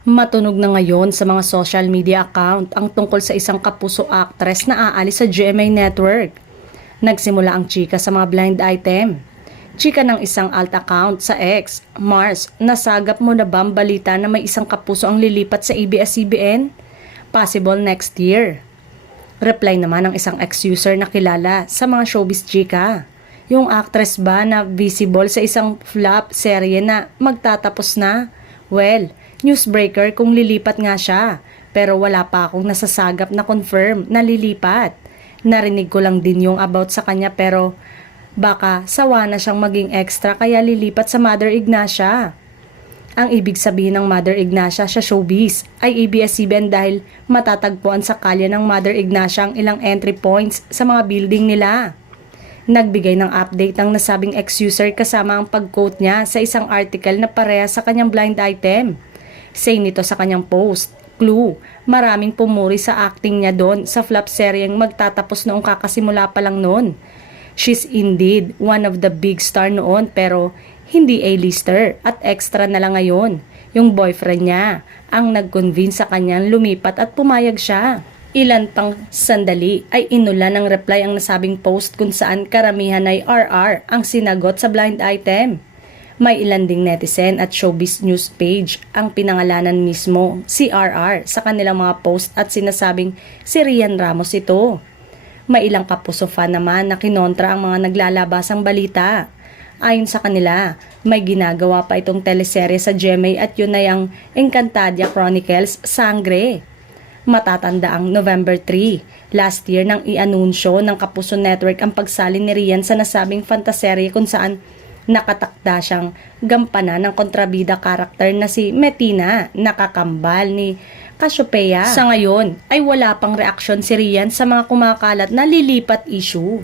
Matunog na ngayon sa mga social media account ang tungkol sa isang kapuso actress na aalis sa GMA Network. Nagsimula ang chika sa mga blind item. Chika ng isang alt account sa X, Mars, nasagap mo na ba ang balita na may isang kapuso ang lilipat sa ABS-CBN? Possible next year. Reply naman ng isang ex-user na kilala sa mga showbiz chika. Yung actress ba na visible sa isang flop serye na magtatapos na? Well, newsbreaker kung lilipat nga siya, pero wala pa akong nasasagap na confirm na lilipat. Narinig ko lang din yung about sa kanya pero baka sawa na siyang maging extra kaya lilipat sa Mother Ignacia. Ang ibig sabihin ng Mother Ignacia sa showbiz ay ABS-CBN dahil matatagpuan sa kalye ng Mother Ignacia ang ilang entry points sa mga building nila. Nagbigay ng update ang nasabing ex-user kasama ang pag-quote niya sa isang article na pareha sa kanyang blind item. Say nito sa kanyang post, clue, maraming pumuri sa acting niya doon sa flop seryeng magtatapos noong kakasimula pa lang noon. She's indeed one of the big star noon pero hindi A-lister at extra na lang ngayon. Yung boyfriend niya ang nag-convince sa kanyang lumipat at pumayag siya. Ilan pang sandali ay inulan ng reply ang nasabing post kung saan karamihan ay RR ang sinagot sa blind item. May ilan ding netizen at showbiz news page ang pinangalanan mismo si RR sa kanilang mga post at sinasabing si Rian Ramos ito. May ilang kapuso fan naman na kinontra ang mga naglalabasang balita. Ayon sa kanila, may ginagawa pa itong teleserye sa GMA at yun ay ang Encantadia Chronicles Sangre. Matatanda ang November 3. Last year nang i-anunsyo ng Kapuso Network ang pagsalin ni Rian sa nasabing fantaserye kung saan nakatakda siyang gampanan ng kontrabida karakter na si Metina, nakakambal ni Cassiopeia. Sa ngayon ay wala pang reaksyon si Rian sa mga kumakalat na lilipat issue.